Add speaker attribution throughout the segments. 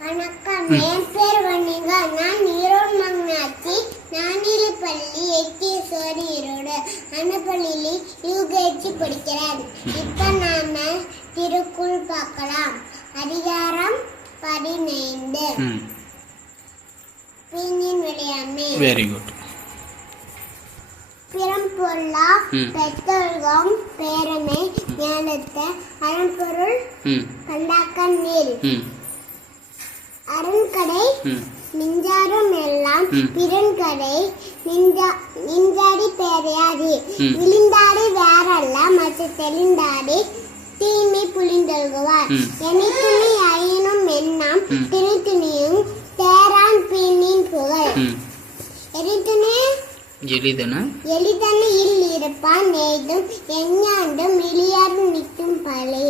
Speaker 1: வணக்கம். என் பேர் வணிகா. நான் ஈரோடு மங்கனாச்சி நானிலப்பள்ளி எட்டீஸ்வரி ஈரோடு அன்னப்பள்ளியில் யூகேஜி படிக்கிறேன். இப்போ நாம திருக்குள் பார்க்கலாம். அதிகாரம் பதினைந்து.
Speaker 2: ம்.
Speaker 1: பின்னின் விளையாண்மை
Speaker 2: வெரி குட்
Speaker 1: பிறம் பொருளா பேரமை. ஞானத்தை அறம்பொருள்
Speaker 2: ம்
Speaker 1: கண்டாக்க நீர் அருண்கடை மின்சாரம் எல்லாம். பிறன்கடை நின்றா- நின்றாடி பேரையாடி. விழுந்தாடி வேறல்ல மற்ற தெளிந்தாடி தீமை புளிந்தொழுகுவார்
Speaker 2: ம்.
Speaker 1: எனித்துணி அயனும் எண்ணாம்
Speaker 2: ம்.
Speaker 1: திருத்துணியும் தேரான் பின்னின் புகழ்
Speaker 2: எளிதன?
Speaker 1: எளிதன இல் இருப்பான் நெய்தும் எஞ்ஞாண்டும் இளியார் நிற்கும் பழி.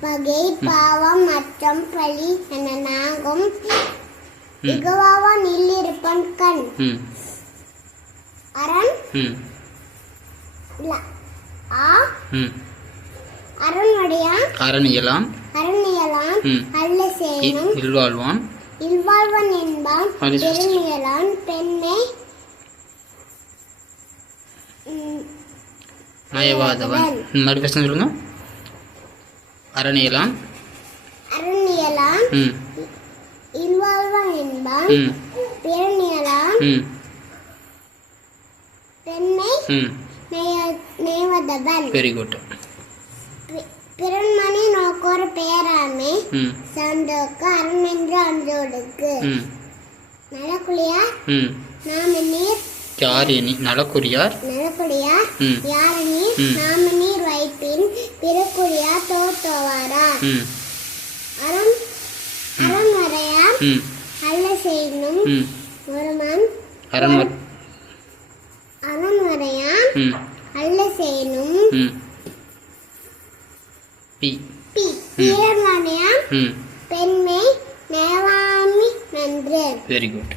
Speaker 1: பகை பாவம் மற்றும் பழி என நாகும்
Speaker 2: ம்.
Speaker 1: இகவாவான் இல்லிருப்பன் கண். அரண்? ஆ?
Speaker 2: அரணியலாம்
Speaker 1: அரணியலான்
Speaker 2: ம்.
Speaker 1: அல்ல சேனும்.
Speaker 2: இல்வாழ்வான்.
Speaker 1: இல்வாழ்வன் என்பான். பெருநியலான் பெண்ணை ம்,
Speaker 2: நயவாதவன் ம், மறுபடியும் பேச சொல்லுங்க. அரணியலாம்
Speaker 1: அரணியலான்
Speaker 2: ம்.
Speaker 1: இல்வாழ்வன் என்பான்.
Speaker 2: ம்.
Speaker 1: பெருநியலான்
Speaker 2: ம்.
Speaker 1: பெண்ணை
Speaker 2: ம்.
Speaker 1: நெய்வதவன்.
Speaker 2: வெரி குட்
Speaker 1: பிறன்மணி நோக்கோர் பெயராமே சான்றோக்கு அருணென்று அன்றோடுக்கு.
Speaker 2: ம்.
Speaker 1: நாம நீர்
Speaker 2: யார் எனி நலக்குரியார்.
Speaker 1: நாம நீர் வைப்பின் பிறக்குழியார் தோத்தோவாரார்
Speaker 2: ம்.
Speaker 1: அறம் அறம் வரையார்
Speaker 2: ம்.
Speaker 1: அல்ல செய்யணும் ஒருமன். அறம் வரையான்
Speaker 2: ம்.
Speaker 1: அல்ல செய்யணும்
Speaker 2: பி.
Speaker 1: பி.
Speaker 2: ம்.
Speaker 1: பெண்மை நேவாமி நன்று.
Speaker 2: Very good